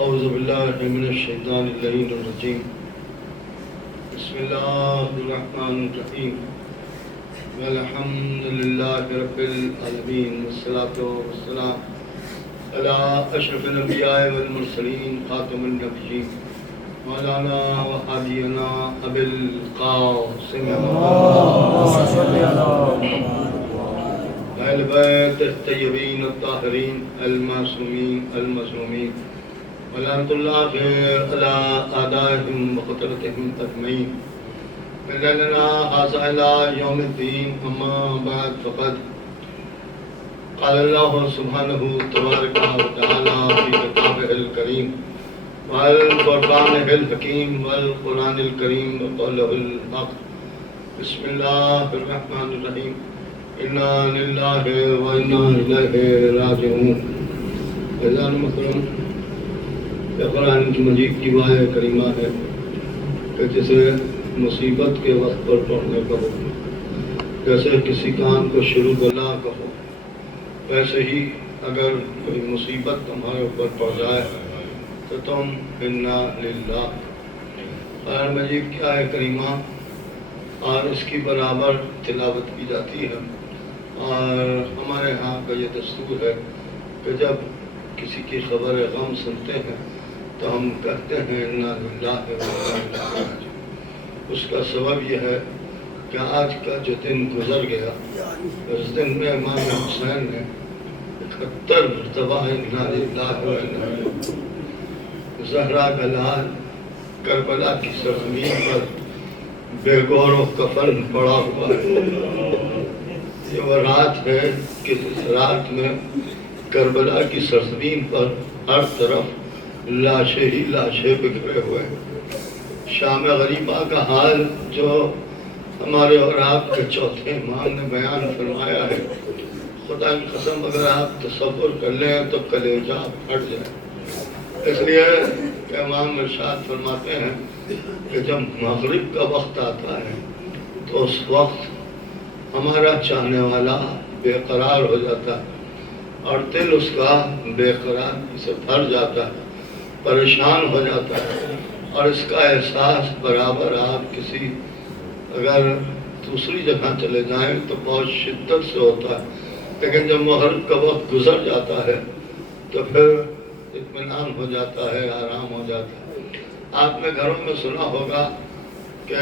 اعوذ باللہ من الشیطان اللعین الرجیم بسم اللہ الرحمن الرحیم والحمد للہ رب العالمین والصلاة والسلام علی اشرف الانبیاء والمرسلین خاتم النبیین مولانا و حبیبنا ابی القاسم اہل بیت الطیبین الطاہرین المعصومین المظلومین ولعنۃ اللہ علی اعدائہم وقتلتہم اجمعین من لنا ھذا الی یوم الدین اما بعد فقد قال اللہ سبحانہ تبارک و تعالی فی کتابہ الکریم والفرقانہ الحکیم والقرآن الکریم وقولہ الحق بسم اللہ الرحمن الرحیم انا للہ و انا الیہ راجعون۔ عزیزان محترم، قرآن مجید کی آیہ کریمہ ہے کہ جسے مصیبت کے وقت پر پڑھنے کا حکم، جیسے کسی کام کو شروع کرنا کہو، ویسے ہی اگر کوئی مصیبت تمہارے اوپر پڑ جائے تو تم انا للہ۔ قرآن مجید کی آیہ کریمہ اور اس کی برابر تلاوت کی جاتی ہے، اور ہمارے ہاں کا یہ دستور ہے کہ جب کسی کی خبر غم سنتے ہیں تو ہم کہتے ہیں انا للہ و انا الیہ راجعون۔ اس کا سبب یہ ہے کہ آج کا جو دن گزر گیا، اس دن میں امام حسین نے 71 مرتبہ انا للہ و انا الیہ راجعون۔ زہرا کا لال کربلا کی سرزمین پر بے گور و کفن پڑا ہوا ہے۔ یہ وہ رات ہے کہ اس رات میں کربلا کی سرزمین پر ہر طرف لاشیں ہی لاشیں بکھرے ہوئے ہیں۔ شام غریبہ کا حال جو ہمارے اور آپ کے چوتھے امام نے بیان فرمایا ہے، خدا کی قسم اگر آپ تصور کر لیں تو کلیجہ پھٹ جائے۔ اس لیے کہ امام ارشاد فرماتے ہیں کہ جب مغرب کا وقت آتا ہے تو اس وقت ہمارا چاہنے والا بے قرار ہو جاتا ہے اور دل اس کا بے قراری سے بھر جاتا ہے، پریشان ہو جاتا ہے، اور اس کا احساس برابر آپ کسی اگر دوسری جگہ چلے جائیں تو بہت شدت سے ہوتا ہے، لیکن جب مغرب کا وقت گزر جاتا ہے تو پھر اطمینان ہو جاتا ہے، آرام ہو جاتا ہے۔ آپ نے گھروں میں سنا ہوگا کہ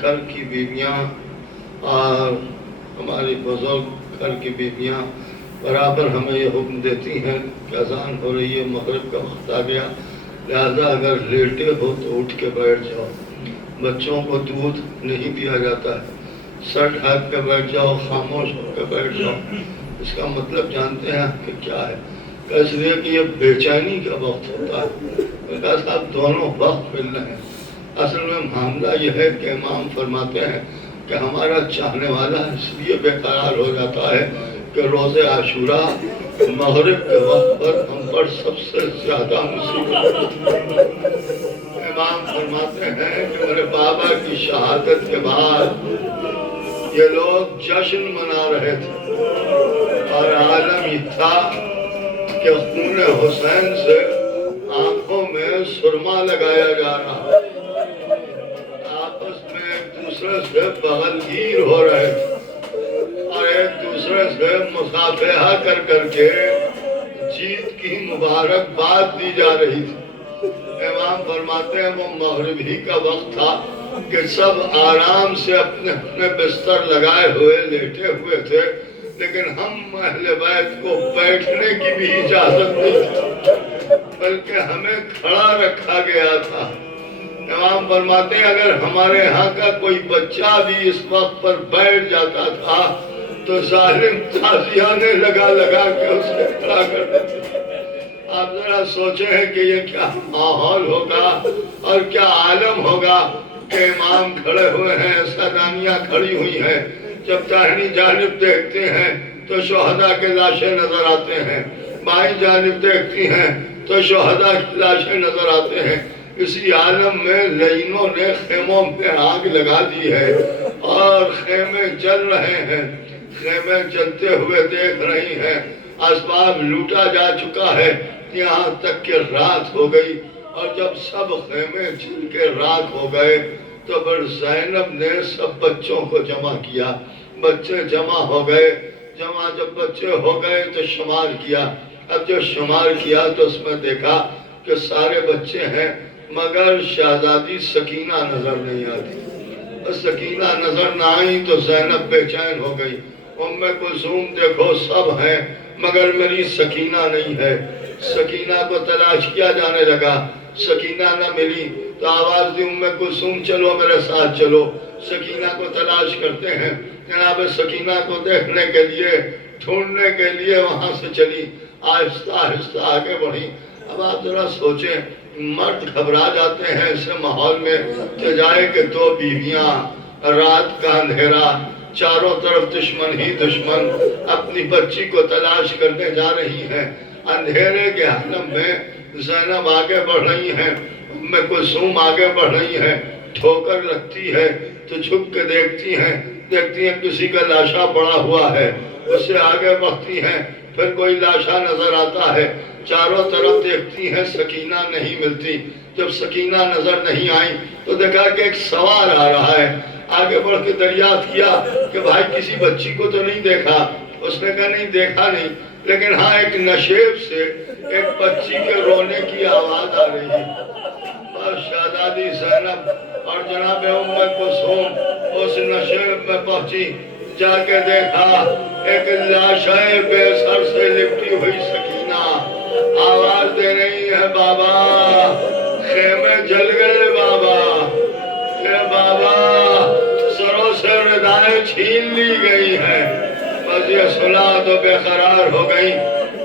گھر کی بیویاں اور ہماری بزرگ گھر کی بیویاں برابر ہمیں یہ حکم دیتی ہیں کہ اذان ہو رہی ہے، مغرب کا وقت آ گیا، لہذا اگر لیٹے ہو تو اٹھ کے بیٹھ جاؤ، بچوں کو دودھ نہیں دیا جاتا ہے، سر ڈھک کے بیٹھ جاؤ، خاموش ہو کے بیٹھ جاؤ۔ اس کا مطلب جانتے ہیں کہ کیا ہے؟ کہ اس لیے کہ یہ بے چینی کا وقت ہوتا ہے، صاحب دونوں وقت مل رہے ہیں۔ اصل میں معاملہ یہ ہے کہ امام فرماتے ہیں کہ ہمارا چاہنے والا اس لیے بے قرار ہو جاتا ہے کہ روز عاشورہ مغرب کے وقت پر ہم پر سب سے زیادہ مصیبت۔ امام فرماتے ہیں کہ میرے بابا کی شہادت کے بعد یہ لوگ جشن منا رہے تھے اور عالم یہ تھا کہ خون حسین سے آنکھوں میں سرما لگایا جا رہا، آپس میں ایک دوسرے سے بغلگیر ہو رہے تھے اور ایک دوسرے سے مصافحہ کر کر کے جیت کی مبارکباد دی جا رہی تھی۔ امام فرماتے ہیں وہ مغرب ہی کا وقت تھا کہ سب آرام سے اپنے اپنے بستر لگائے ہوئے لیٹے ہوئے تھے، لیکن ہم اہل بیت کو بیٹھنے کی بھی اجازت نہیں تھی، بلکہ ہمیں کھڑا رکھا گیا تھا۔ امام فرماتے ہیں اگر ہمارے ہاں کا کوئی بچہ بھی اس وقت پر بیٹھ جاتا تھا تو ظالم تازیانے لگا لگا کے اسے کھڑا کر دیتے۔ آپ ذرا سوچیں کہ یہ کیا ماحول ہوگا اور کیا عالم ہوگا کہ امام کھڑے ہوئے ہیں، سادانیاں کھڑی ہوئی ہیں، جب داہنی جانب دیکھتے ہیں تو شہداء کے لاشیں نظر آتے ہیں، بائیں جانب دیکھتی ہیں تو شہداء کی لاشیں نظر آتے ہیں۔ اسی عالم میں لعینوں نے خیموں میں آگ لگا دی ہے اور خیمے جل رہے ہیں، خیمے جلتے ہوئے دیکھ رہی ہیں، اسباب لوٹا جا چکا ہے، یہاں تک کہ رات ہو گئی، اور جب سب خیمے جل کے راکھ ہو گئے تو پھر زینب نے سب بچوں کو جمع کیا، بچے جمع ہو گئے، جب بچے ہو گئے تو شمار کیا، اب جو شمار کیا تو اس میں دیکھا کہ سارے بچے ہیں مگر شہزادی سکینہ نظر نہیں آتی، سکینہ نظر نہ آئی تو زینب بے چین ہو گئی، ام کلثوم دیکھو سب ہیں مگر میری سکینہ نہیں ہے، سکینہ کو تلاش کیا جانے لگا، سکینہ نہ ملی تو آواز دی ام کلثوم چلو میرے ساتھ چلو، سکینہ کو تلاش کرتے ہیں، جناب سکینہ کو دیکھنے کے لیے ڈھونڈنے کے لیے وہاں سے چلی، آہستہ آہستہ آگے بڑھی۔ اب آپ ذرا سوچیں، مرد گھبرا جاتے ہیں ایسے ماحول میں کہ جائے کہ دو بیویاں، رات کا اندھیرا، چاروں طرف دشمن ہی دشمن اپنی بچی کو تلاش کرنے جا رہی ہیں، اندھیرے کے عالم میں زینب آگے بڑھ رہی ہیں، ام کلثوم آگے بڑھ رہی ہیں، ٹھوکر لگتی ہے تو جھک کے دیکھتی ہیں کسی کا لاشا پڑا ہوا ہے، اس سے آگے بڑھتی ہیں، پھر کوئی لاشا نظر آتا ہے، چاروں طرف دیکھتی ہیں، سکینہ نہیں ملتی، جب سکینہ نظر نہیں آئی تو دیکھا کہ ایک سوار آ رہا ہے، آگے بڑھ کے دریافت کیا کہ بھائی کسی بچی کو تو نہیں دیکھا؟ اس نے کہا نہیں دیکھا نہیں، لیکن ہاں ایک نشیب سے ایک بچی کے رونے کی آواز آ رہی ہے، اور شہزادی زینب اور جناب ام کلثوم اس نشیب میں پہنچی، جا کے دیکھا ایک لاشائے بے سر سے لپٹی ہوئی سکینہ آواز دے رہی ہے، بابا خیمے جل گئے، بابا اے بابا سروں سے ردائیں چھین لی گئی ہیں۔ بس یہ سنا تو بے قرار ہو گئی،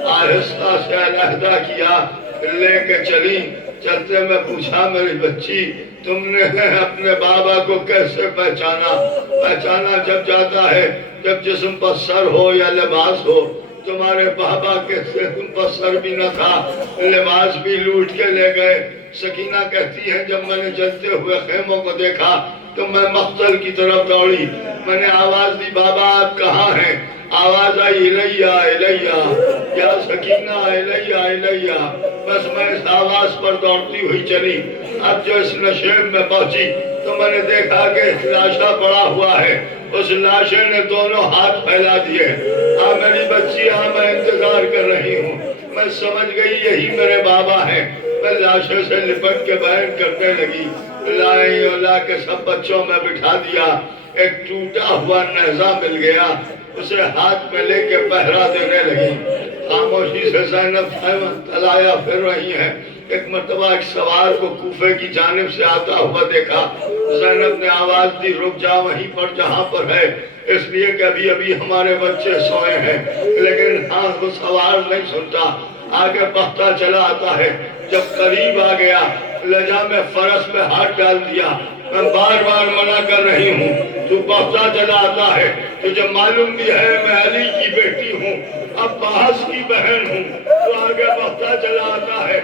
آہستہ سے علیحدہ کیا، لے کے چلی، چلتے میں پوچھا میری بچی تم نے اپنے بابا کو کیسے پہچانا جب جاتا ہے، جب جسم پر سر ہو یا لباس ہو، تمہارے بابا کے تم پر سر بھی نہ تھا، لباس بھی لوٹ کے لے گئے۔ سکینہ کہتی ہے جب میں نے جلتے ہوئے خیموں کو دیکھا تو میں مقتل کی طرف دوڑی، میں نے آواز دی بابا آپ کہاں ہیں؟ آواز آئی الیہ الیہ یا سکینہ الیہ الیہ، بس میں اس آواز پر دوڑتی ہوئی چلی، اب جو اس نشیب میں پہنچی تو میں نے دیکھا کہ ایک لاشا پڑا ہوا ہے، اس لاشے نے دونوں ہاتھ پھیلا دیے، میری بچی میں انتظار کر رہی ہوں، میں سمجھ گئی یہی میرے بابا ہیں، میں لاشے سے لپٹ کے بیان کرنے لگی، لائی اور لا کے سب بچوں میں بٹھا دیا، ایک ٹوٹا ہوا نیزہ مل گیا، اسے ہاتھ میں لے کے پہرا دینے لگی، خاموشی سے زینب تلایا پھر رہی ہیں۔ ایک مرتبہ ایک سوار کو کوفے کی جانب سے آتا ہوا دیکھا، زینب نے آواز دی رک جا وہیں پر جہاں پر ہے، اس لیے کہ ابھی ہمارے بچے سوئے ہیں، لیکن ہاں وہ سوار نہیں سنتا، آگے بڑھتا چلا آتا ہے، جب قریب آ گیا لجا میں فرس میں ہاتھ ڈال دیا، میں بار بار منع کر رہی ہوں، تو بڑھتا چلا آتا ہے، تجھے معلوم بھی ہے میں علی کی بیٹی ہوں، عباس کی بہن ہوں، تو آگے بڑھتا چلا آتا ہے،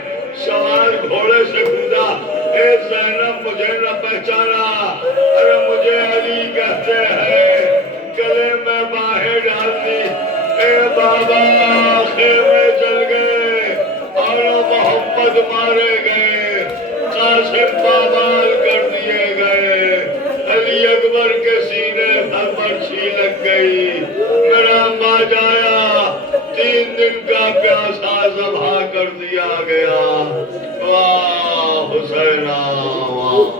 سوار گھوڑے سے کودا، اے زینب مجھے نہ پہچانا، ارے مجھے علی کہتے ہیں، گلے میں باہیں ڈال دی، اے بابا خیمے جل گئے اور محمد مارے گئے، قاسم پامال کر دیے گئے، علی اکبر کے سینے پر برچھی لگ گئی، میرا باج آیا 3 دن کا پیاسا ذبح کر دیا گیا، واہ حسینہ واہ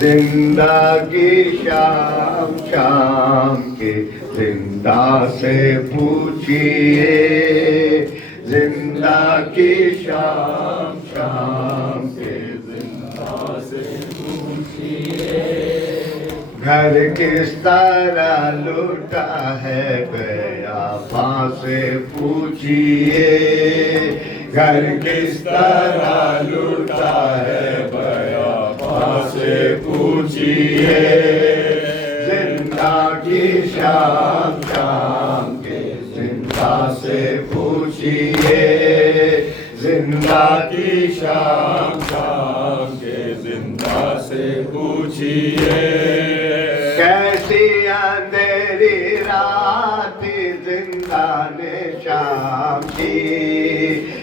زندہ کی شام شام کے زندہ سے پوچھئے، زندہ کی شام شام کے زندہ سے پوچھئے، گھر کس طرح لوٹا ہے بیاباں سے پوچھئے، گھر کس طرح لٹتا ہے بیاباں سے پوچھیے زندہ کی شام شام کے زندہ سے پوچھیے زندہ کی شام شام کے زندہ سے پوچھیے کیسی اندھیری رات زندان شام کی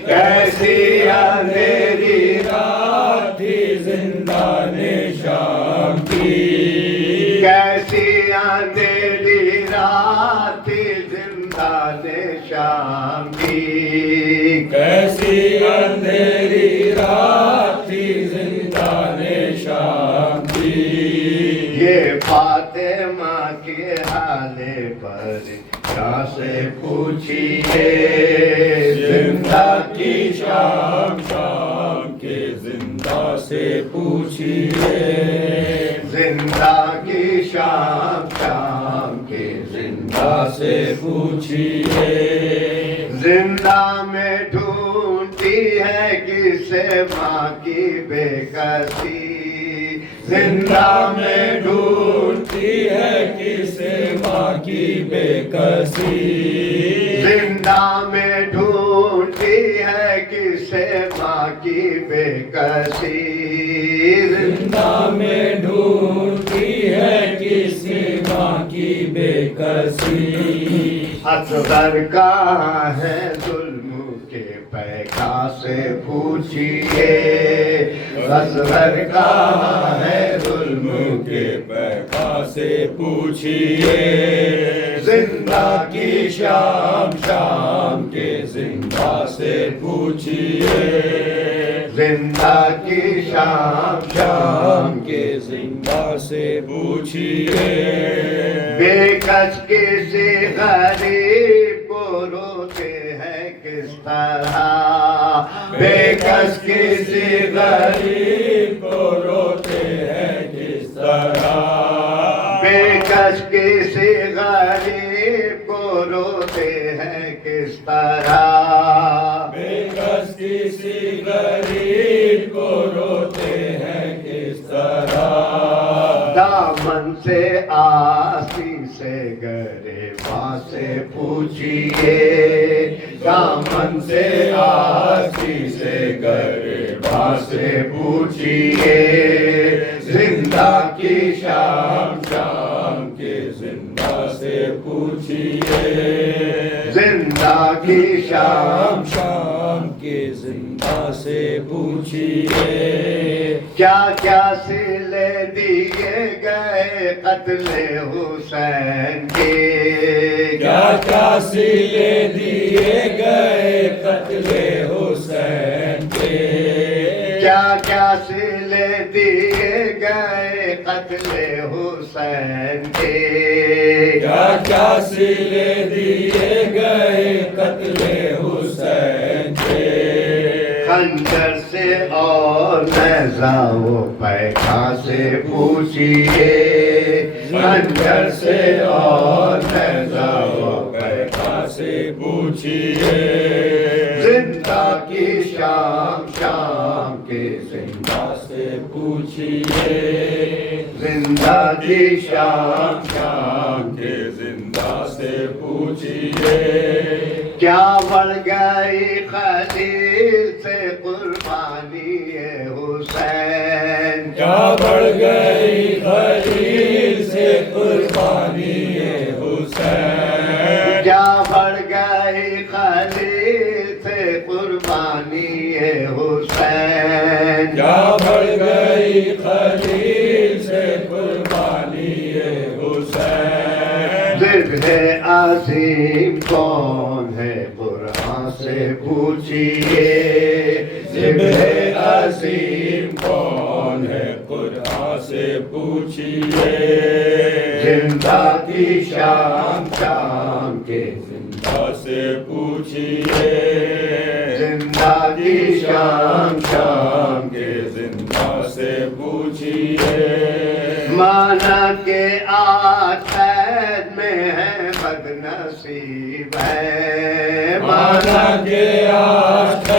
کیسی اندھیری رات زندان شام کی کیسی اندھیری رات زندان شام کی کیسی اندھیری رات زندان شام کی یہ فاطمہ کے حال پر کیا سے پوچھیے زندہ کی شام شام کے زندہ سے پوچھیے زندہ کی شام شام کے زندہ سے پوچھیے زندہ میں ڈھونڈتی ہے کسے ماں کی بے کسی زندہ میں ڈھونڈتی ہے کسے ماں کی بے کسی زندہ میں ڈھونڈتی ہے کسے ماں کی بے کسی زندہ میں ڈھونڈتی ہے کسی ماں کی بے کسی اصغر کہاں ہے ظلم کے پیکا سے پوچھیے اصغر کہاں ہے ظلم کے پیکا سے پوچھیے زندہ کی شام شام کے زندہ سے پوچھیے زندہ کی شام شام کے زندہ سے پوچھیے بے کس کسی غریب کو روتے ہیں کس طرح بے کس کسی غریب کو روتے ہیں کس طرح بے کس کسی غریب کو روتے ہیں کس طرح بے کس کسی غریب کو روتے ہیں کس طرح دامن سے آسی سے گریباں سے پوچھیے دامن سے آسی سے گریباں سے پوچھیے زندہ کی شام شام کے زندہ سے پوچھیے زندہ کی شام شام کے زندہ سے پوچھیے کیا کیا سلے دیے گئے قتل حسین کے کیا کیا سلے دیے گئے قتل حسین کے کیا کیا سلے دیے گئے قتل حسین کے کیا کیا سلے دیے گئے قتل حسین کے خنجر سے اور نیزہ و پیکا سے پوچھیے خنجر سے اور نیزہ و پیکا سے پوچھیے زندہ کی شام شام کے زندہ سے پوچھیے زندہ کی شام شام کے زندہ سے پوچھیے کیا بڑھ گئی خلیل سے قربانی حسین کیا بڑھ گئی خلیل سے قربانی حسین کیا بڑھ گئی خلیل سے قربانی حسین کیا بڑھ گئی خلیل سے قربانی حسین ذبح عظیم کون ہے قرآن سے پوچھیے ذبح عظیم کون ہے قرآن سے پوچھیے زندہ کی شام شام کے زندہ سے پوچھیے زندہ کی شام شام کے زندہ سے پوچھیے مانا کہ آج قید میں ہے بد نصیب ہے مانا کہ آج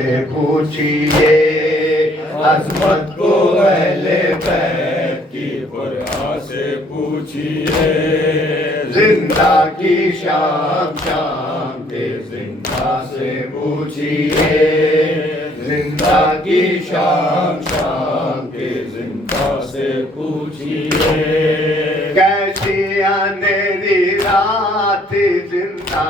سے پوچھیے عظمت کو اہل بیت کی قرآن سے پوچھیے زندہ کی شام شام کے زندہ سے پوچھیے زندہ کی شام شام کے زندہ سے پوچھیے کیسی اندھیری رات زندہ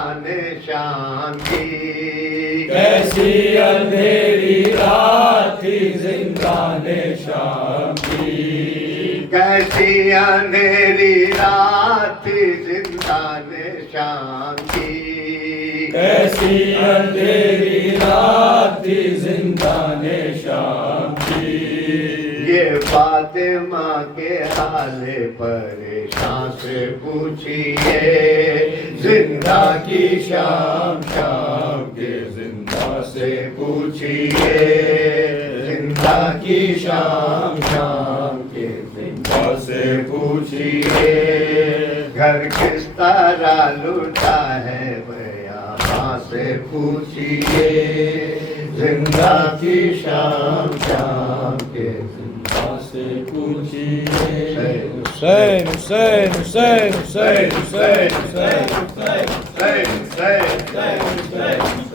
شام کی کیسی اندھیری رات زندان شام کی کیسی اندھیری رات زندان شام کی کیسی اندھیری رات زندان شام کی یہ فاطمہ کے حال پریشان سے پوچھیے زندہ کی شام شام کے زندہ سے پوچھیے زندہ کی شام شام کے زندہ سے پوچھیے گھر کس طرح لوٹا ہے یہاں سے پوچھیے زندہ کی شام شام کے زندہ سے پوچھیے حسین حسین حسین حسین حسین حسین حسین حسین